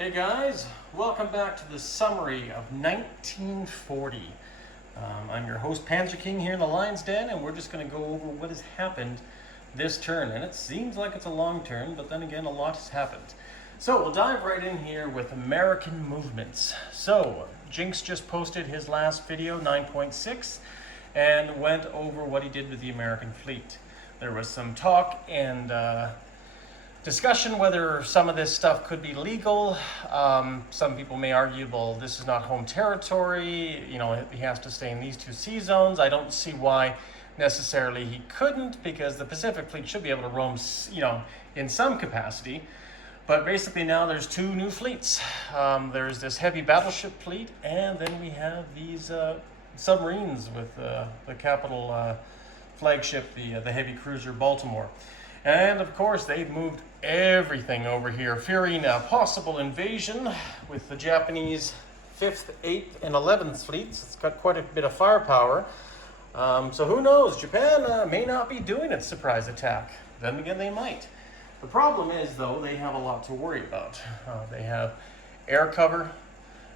Hey guys, welcome back to the summary of 1940. I'm your host Panzer King here in the Lion's Den, and we're just going to go over what has happened this turn. And it seems like it's a long turn, but then again a lot has happened. So we'll dive right in here with American movements. So Jinx just posted his last video, 9.6, and went over what he did with the American fleet. There was some talk and discussion whether some of this stuff could be legal. Some people may argue, well, this is not home territory. You know, he has to stay in these two sea zones. I don't see why necessarily he couldn't, because the Pacific Fleet should be able to roam, you know, in some capacity. But basically now there's two new fleets. There's this heavy battleship fleet, and then we have these submarines with the capital flagship, the heavy cruiser Baltimore. And of course, they've moved everything over here, fearing a possible invasion with the Japanese 5th, 8th, and 11th fleets. It's got quite a bit of firepower. So who knows? Japan may not be doing its surprise attack. Then again, they might. The problem is, though, they have a lot to worry about. They have air cover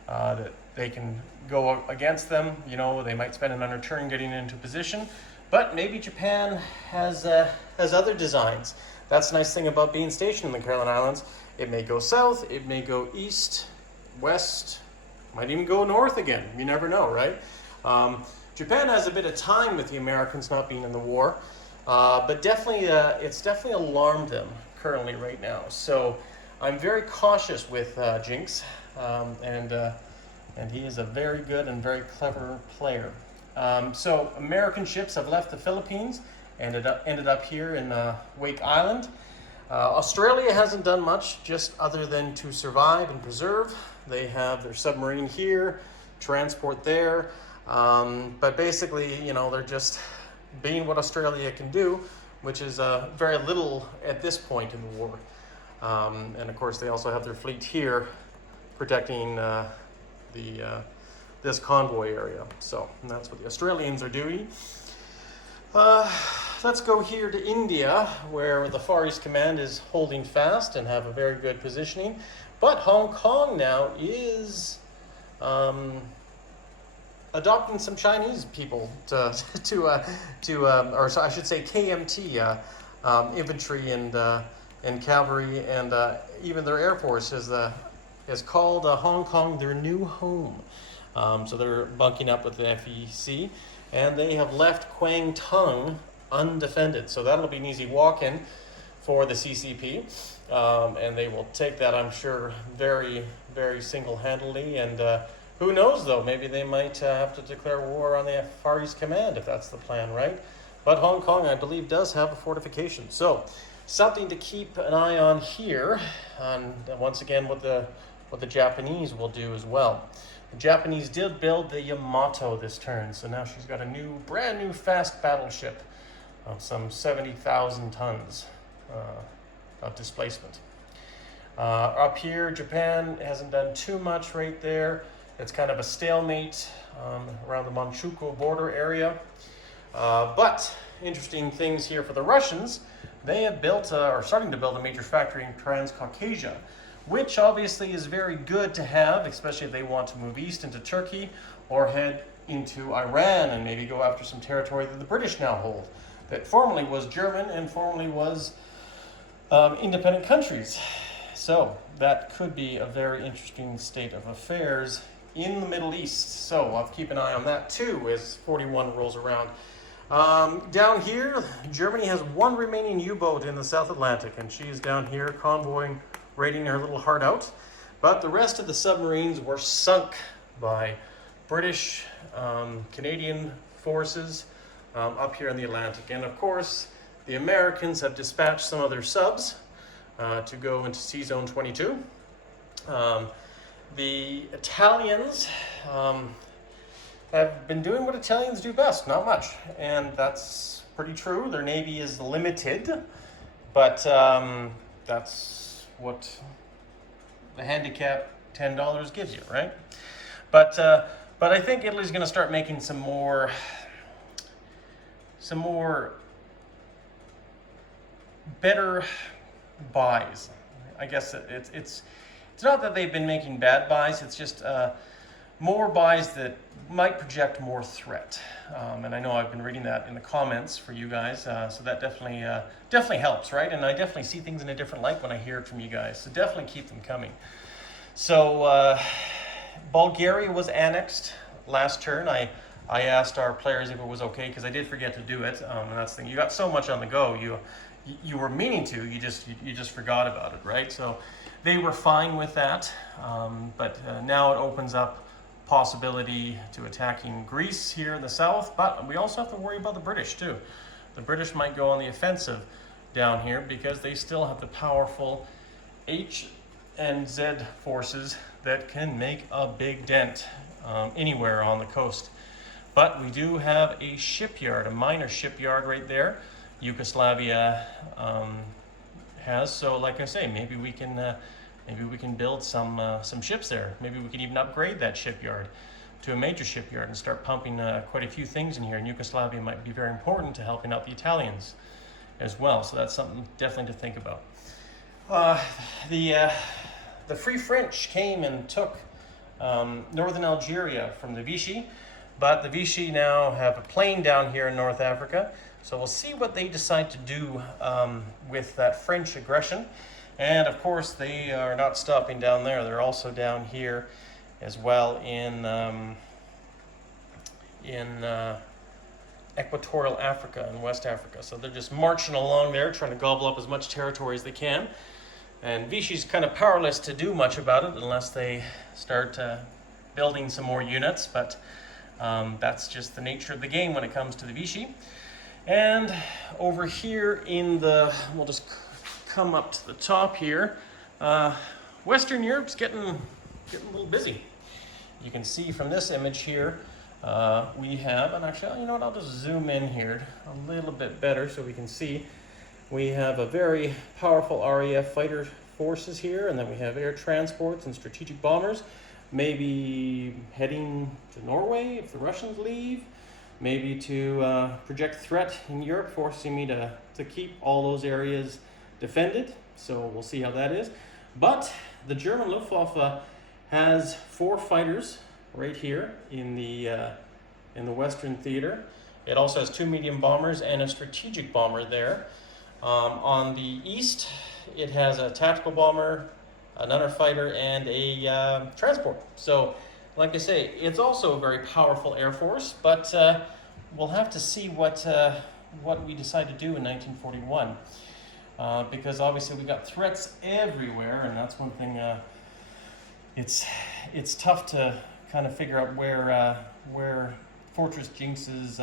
that they can go against them. You know, they might spend another turn getting into position. But maybe Japan has other designs. That's the nice thing about being stationed in the Caroline Islands. It may go south, it may go east, west, might even go north again. You never know, right? Japan has a bit of time with the Americans not being in the war, but definitely, it's definitely alarmed them currently right now. So I'm very cautious with Jinx, and he is a very good and very clever player. So American ships have left the Philippines and ended up here in Wake Island. Australia hasn't done much, just other than to survive and preserve. They have their submarine here, transport there, but basically, you know, they're just being what Australia can do, which is very little at this point in the war. And of course, they also have their fleet here protecting this convoy area. So that's what the Australians are doing. Let's go here to India, where the Far East Command is holding fast and have a very good positioning. But Hong Kong now is adopting some Chinese people or I should say KMT, infantry and cavalry, and even their air force has called Hong Kong their new home. So they're bunking up with the FEC, and they have left Kwang Tung undefended. So that'll be an easy walk-in for the CCP, and they will take that, I'm sure, very, very single-handedly. And who knows, though, maybe they might have to declare war on the Far East Command if that's the plan, right? But Hong Kong, I believe, does have a fortification. So something to keep an eye on here, and once again, what the Japanese will do as well. The Japanese did build the Yamato this turn, so now she's got a brand new fast battleship of some 70,000 tons of displacement. Up here, Japan hasn't done too much right there. It's kind of a stalemate around the Manchukuo border area. But interesting things here for the Russians. They have built, or starting to build, a major factory in Transcaucasia, which obviously is very good to have, especially if they want to move east into Turkey or head into Iran and maybe go after some territory that the British now hold, that formerly was German and formerly was independent countries. So that could be a very interesting state of affairs in the Middle East. So I'll have to keep an eye on that too as 41 rolls around. Down here, Germany has one remaining U-boat in the South Atlantic, and she's down here convoying, raiding her little heart out. But the rest of the submarines were sunk by British, Canadian forces up here in the Atlantic. And of course, the Americans have dispatched some of their subs to go into Sea Zone 22. The Italians have been doing what Italians do best, not much. And that's pretty true. Their navy is limited, but that's what the handicap $10 gives you, right? But I think Italy's going to start making some more better buys. I guess it's It's not that they've been making bad buys, it's just more buys that might project more threat. And I know I've been reading that in the comments for you guys, so that definitely helps, right? And I definitely see things in a different light when I hear it from you guys, so definitely keep them coming. So Bulgaria was annexed last turn. I asked our players if it was okay, because I did forget to do it, and that's the thing. You got so much on the go, you were meaning to, you just forgot about it, right? So they were fine with that, but now it opens up possibility to attacking Greece here in the south, but we also have to worry about the British too. The British might go on the offensive down here because they still have the powerful H and Z forces that can make a big dent anywhere on the coast. But we do have a shipyard, a minor shipyard right there. Yugoslavia has, so like I say, maybe we can build some ships there. Maybe we can even upgrade that shipyard to a major shipyard and start pumping quite a few things in here. And Yugoslavia might be very important to helping out the Italians as well. So that's something definitely to think about. The Free French came and took northern Algeria from the Vichy, but the Vichy now have a plane down here in North Africa. So we'll see what they decide to do with that French aggression. And of course, they are not stopping down there. They're also down here as well in Equatorial Africa and West Africa. So they're just marching along there, trying to gobble up as much territory as they can. And Vichy's kind of powerless to do much about it unless they start building some more units. But that's just the nature of the game when it comes to the Vichy. And over here we'll just come up to the top here. Western Europe's getting a little busy. You can see from this image here, we have, and actually, you know what, I'll just zoom in here a little bit better so we can see. We have a very powerful RAF fighter forces here, and then we have air transports and strategic bombers, maybe heading to Norway if the Russians leave, maybe to project threat in Europe, forcing me to keep all those areas defended. So we'll see how that is. But the German Luftwaffe has 4 fighters right here in the Western Theater. It also has 2 medium bombers and a strategic bomber there. On the east, it has a tactical bomber, another fighter, and a transport. So, like I say, it's also a very powerful air force, but we'll have to see what we decide to do in 1941. Because obviously we got threats everywhere, and that's one thing. It's tough to kind of figure out where Fortress Jinx's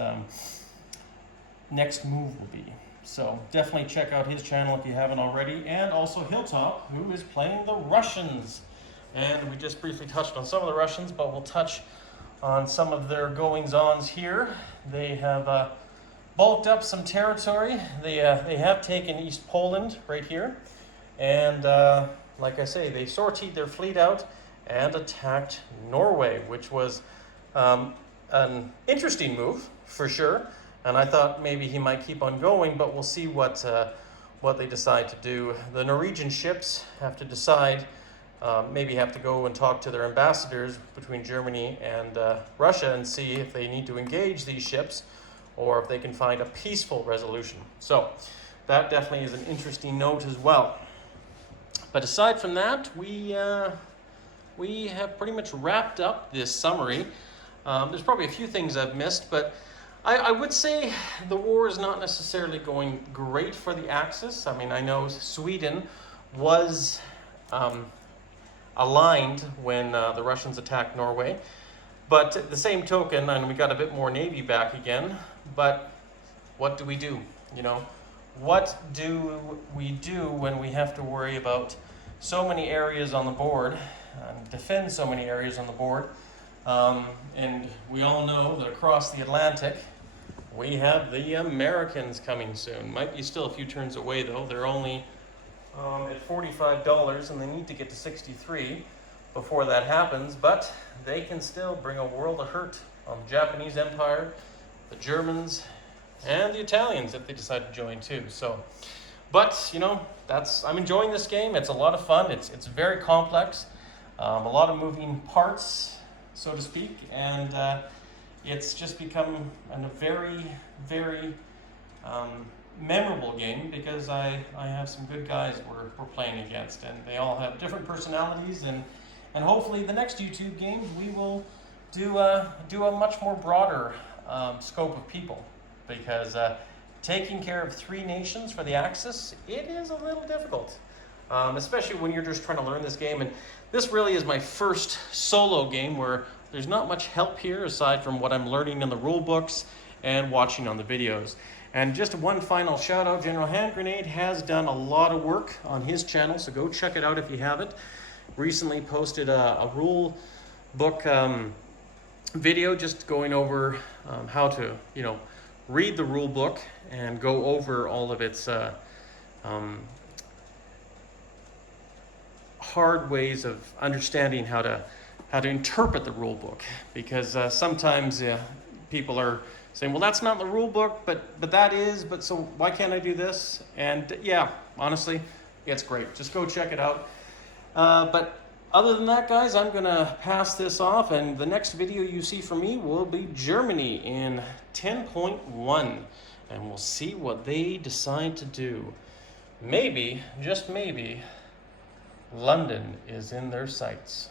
next move will be. So definitely check out his channel if you haven't already, and also Hilltop, who is playing the Russians. And we just briefly touched on some of the Russians, but we'll touch on some of their goings-ons here. They have bulked up some territory. They have taken East Poland right here, and like I say, they sortied their fleet out and attacked Norway, which was an interesting move for sure. And I thought maybe he might keep on going, but we'll see what they decide to do. The Norwegian ships have to decide. Maybe have to go and talk to their ambassadors between Germany and Russia and see if they need to engage these ships, or if they can find a peaceful resolution. So that definitely is an interesting note as well. But aside from that, we have pretty much wrapped up this summary. There's probably a few things I've missed, but I would say the war is not necessarily going great for the Axis. I mean, I know Sweden was aligned when the Russians attacked Norway. But at the same token, and we got a bit more Navy back again, but what do we do? You know, what do we do when we have to worry about so many areas on the board, and defend so many areas on the board? And we all know that across the Atlantic, we have the Americans coming soon. Might be still a few turns away though. They're only at $45, and they need to get to 63 before that happens, but they can still bring a world of hurt on the Japanese Empire, the Germans, and the Italians if they decide to join too. So But you know, I'm enjoying this game. It's a lot of fun. It's very complex, a lot of moving parts, so to speak, and it's just become a very, very memorable game because I have some good guys we're playing against, and they all have different personalities, and hopefully the next YouTube games we will do a much more broader scope of people, because taking care of 3 nations for the Axis, it is a little difficult, especially when you're just trying to learn this game. And this really is my first solo game where there's not much help here aside from what I'm learning in the rule books and watching on the videos. And just one final shout out, General Hand Grenade has done a lot of work on his channel, so go check it out if you haven't. Recently posted a rule book video just going over how to, you know, read the rule book and go over all of its hard ways of understanding how to interpret the rule book, because sometimes people are saying, well, that's not in the rule book, but that is, but so why can't I do this? And yeah, honestly, it's great. Just go check it out. But other than that, guys, I'm gonna pass this off, and the next video you see from me will be Germany in 10.1, and we'll see what they decide to do. Maybe, just maybe, London is in their sights.